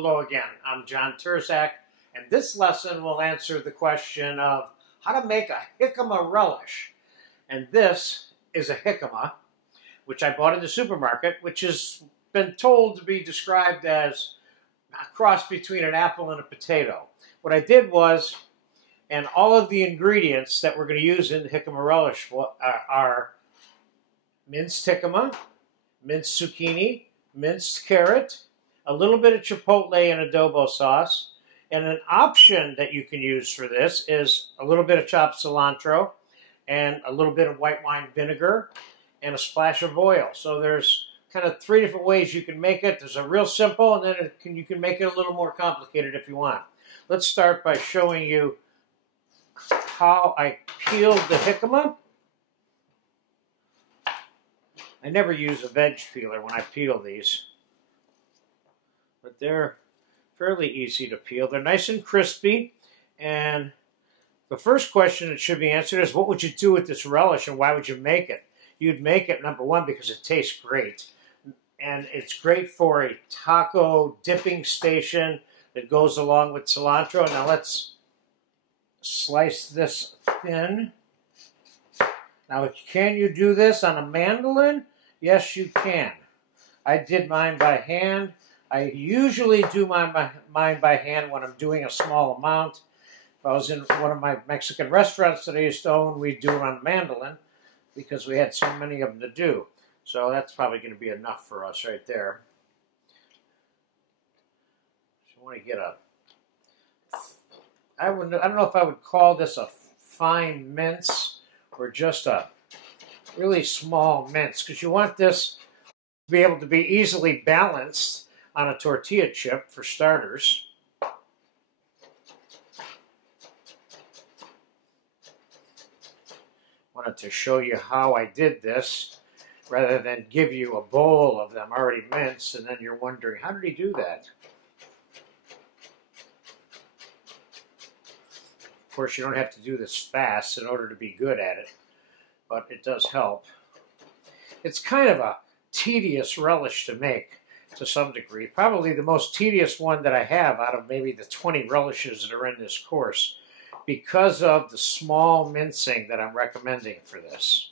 Hello again, I'm John Terzak, and this lesson will answer the question of how to make a jicama relish. And this is a jicama, which I bought in the supermarket, which has been told to be described as a cross between an apple and a potato. What I did was, and all of the ingredients that we're going to use in the jicama relish are minced jicama, minced zucchini, minced carrot, a little bit of chipotle and adobo sauce, and an option that you can use for this is a little bit of chopped cilantro and a little bit of white wine vinegar and a splash of oil. So there's kind of 3 different ways you can make it. There's a real simple, and then you can make it a little more complicated if you want. Let's start by showing you how I peeled the jicama. I never use a veg peeler when I peel these, but they're fairly easy to peel. They're nice and crispy, and the first question that should be answered is, what would you do with this relish and why would you make it? You'd make it, number one, because it tastes great, and it's great for a taco dipping station that goes along with cilantro. Now let's slice this thin. Now, can you do this on a mandolin? Yes, you can. I did mine by hand. I usually do mine by hand when I'm doing a small amount. If I was in one of my Mexican restaurants that I used to own, we'd do it on a mandolin because we had so many of them to do. So that's probably going to be enough for us right there. So I want to get I don't know if I would call this a fine mince or just a really small mince, because you want this to be able to be easily balanced on a tortilla chip for starters. Wanted to show you how I did this rather than give you a bowl of them already minced and then you're wondering, how did he do that? Of course, you don't have to do this fast in order to be good at it, but it does help. It's kind of a tedious relish to make to some degree. Probably the most tedious one that I have out of maybe the 20 relishes that are in this course, because of the small mincing that I'm recommending for this.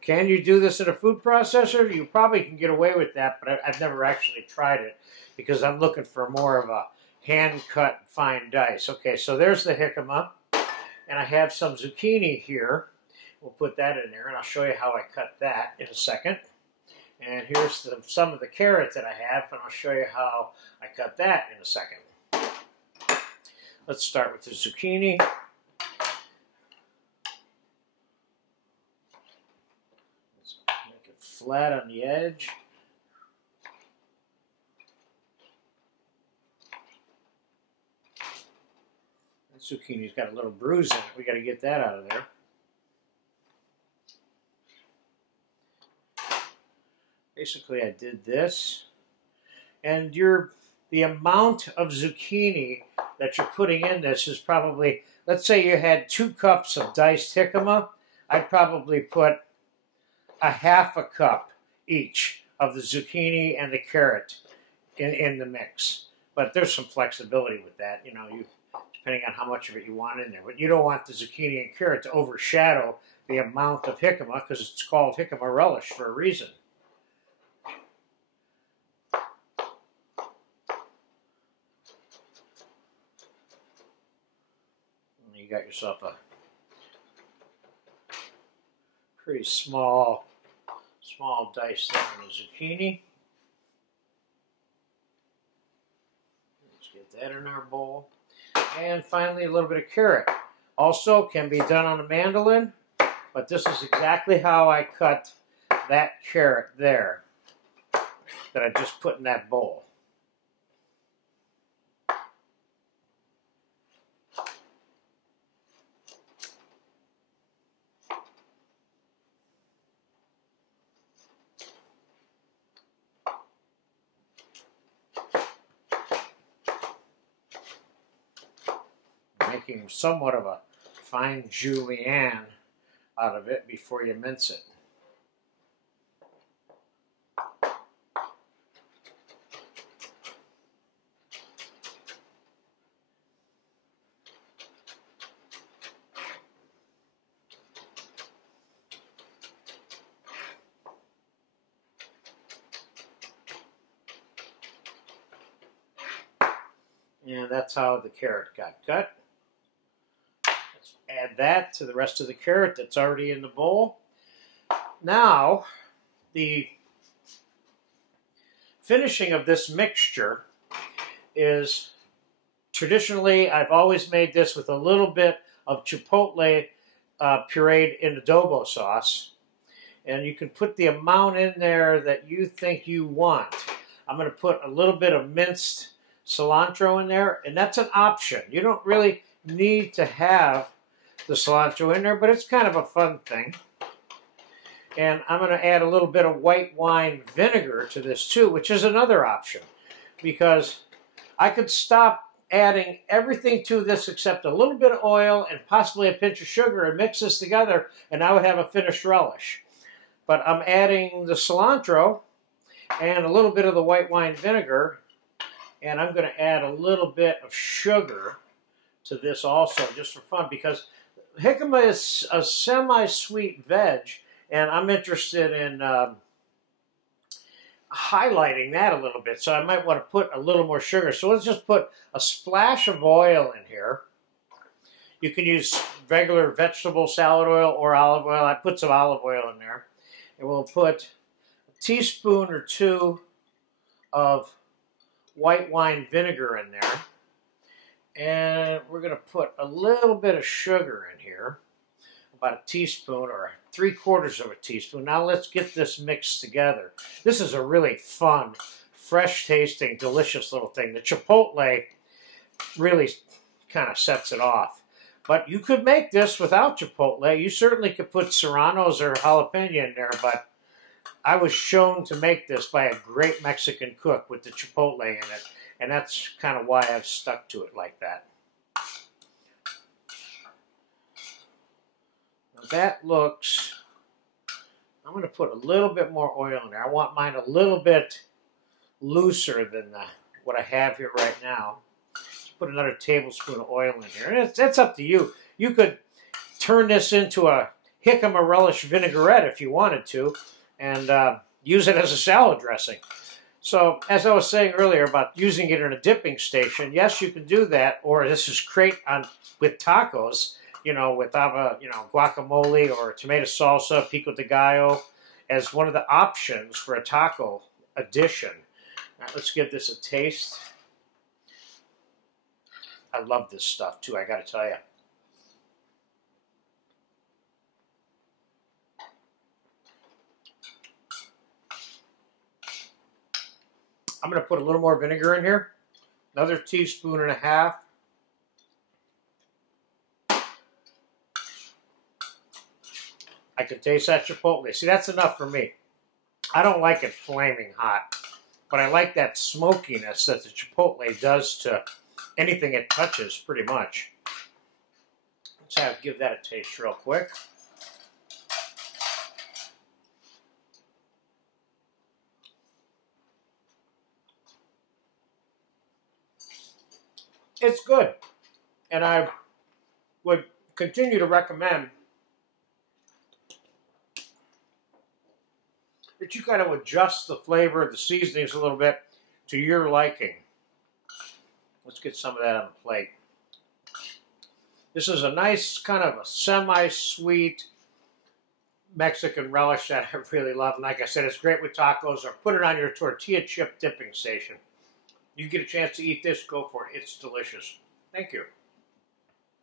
Can you do this in a food processor? You probably can get away with that, but I've never actually tried it because I'm looking for more of a hand-cut fine dice. Okay, so there's the jicama, and I have some zucchini here. We'll put that in there, and I'll show you how I cut that in a second. And here's some of the carrot that I have, and I'll show you how I cut that in a second. Let's start with the zucchini. Let's make it flat on the edge. That zucchini's got a little bruise in it. We got to get that out of there. Basically, I did this, and the amount of zucchini that you're putting in this is probably, let's say you had 2 cups of diced jicama, I'd probably put a half a cup each of the zucchini and the carrot in the mix. But there's some flexibility with that, you know, depending on how much of it you want in there. But you don't want the zucchini and carrot to overshadow the amount of jicama, because it's called jicama relish for a reason. You got yourself a pretty small dice there on the zucchini. Let's get that in our bowl. And finally, a little bit of carrot. Also can be done on a mandolin, but this is exactly how I cut that carrot there that I just put in that bowl. Making somewhat of a fine julienne out of it before you mince it. And that's how the carrot got cut. Let's add that to the rest of the carrot that's already in the bowl. Now, the finishing of this mixture is, traditionally, I've always made this with a little bit of Chipotle pureed in adobo sauce. And you can put the amount in there that you think you want. I'm going to put a little bit of minced cilantro in there, and that's an option. You don't really need to have the cilantro in there, but it's kind of a fun thing. And I'm going to add a little bit of white wine vinegar to this too, which is another option, because I could stop adding everything to this except a little bit of oil and possibly a pinch of sugar and mix this together, and I would have a finished relish. But I'm adding the cilantro and a little bit of the white wine vinegar, and I'm going to add a little bit of sugar to this also, just for fun, because jicama is a semi-sweet veg, and I'm interested in highlighting that a little bit, so I might want to put a little more sugar. So let's just put a splash of oil in here. You can use regular vegetable salad oil or olive oil. I put some olive oil in there. And we'll put a teaspoon or two of white wine vinegar in there. And we're going to put a little bit of sugar in here, about a teaspoon or 3/4 of a teaspoon. Now let's get this mixed together. This is a really fun, fresh tasting, delicious little thing. The Chipotle really kind of sets it off. But you could make this without Chipotle. You certainly could put serranos or jalapeno in there, but I was shown to make this by a great Mexican cook with the Chipotle in it, and that's kind of why I've stuck to it like that. Now that looks, I'm going to put a little bit more oil in there. I want mine a little bit looser than what I have here right now. Put another tablespoon of oil in here. And that's up to you. You could turn this into a jicama relish vinaigrette if you wanted to, and use it as a salad dressing. So, as I was saying earlier about using it in a dipping station, yes, you can do that. Or this is great with tacos, you know, with guacamole or tomato salsa, pico de gallo, as one of the options for a taco addition. Now, let's give this a taste. I love this stuff too, I gotta tell you. I'm gonna put a little more vinegar in here. Another teaspoon and a half. I can taste that Chipotle. See, that's enough for me. I don't like it flaming hot, but I like that smokiness that the Chipotle does to anything it touches, pretty much. Let's give that a taste real quick. It's good, and I would continue to recommend that you kind of adjust the flavor of the seasonings a little bit to your liking. Let's get some of that on the plate. This is a nice kind of a semi-sweet Mexican relish that I really love. And like I said, it's great with tacos, or put it on your tortilla chip dipping station. You get a chance to eat this, go for it. It's delicious. Thank you.